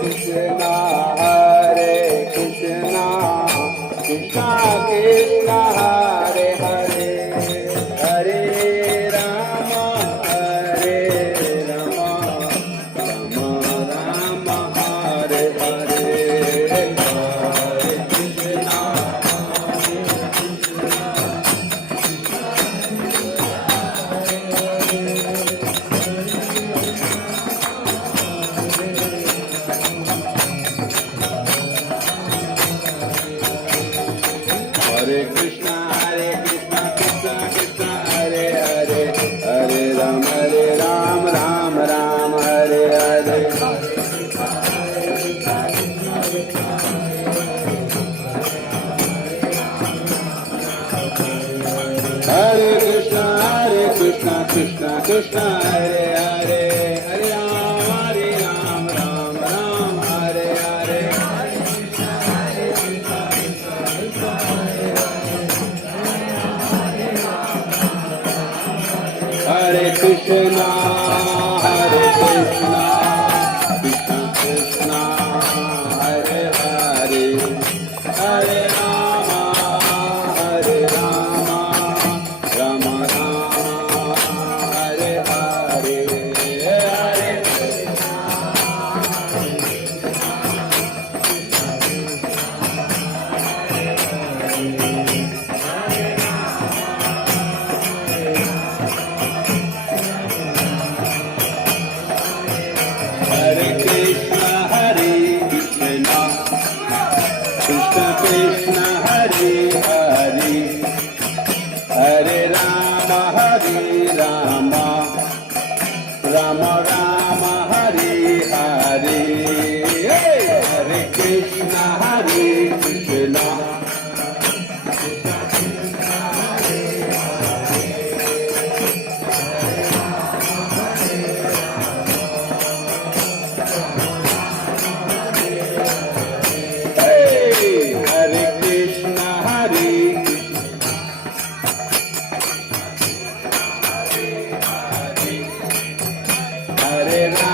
Krishna, Hare Krishna, Krishna Krishna, Hare Hare, Hare Rama, Hare Rama, Rama Rama, Hare Hare, Hare Krishna. Hare Krishna, Krishna Krishna, Hare Hare, Hare Ram, Ram Ram, Hare Hare. Hare Krishna, Krishna Krishna, Hare Hare, Hare Ram, Ram Ram, Hare Hare. Hare Krishna, Krishna Krishna, Hare Hare, Hare Rama, Rama Rama, Hare Hare, Hare Krishna, Krishna Krishna, Hare Hare, Hare Rama, Rama Rama, Hare Hare, Hare Krishna, Krishna. Hare Krishna, Hare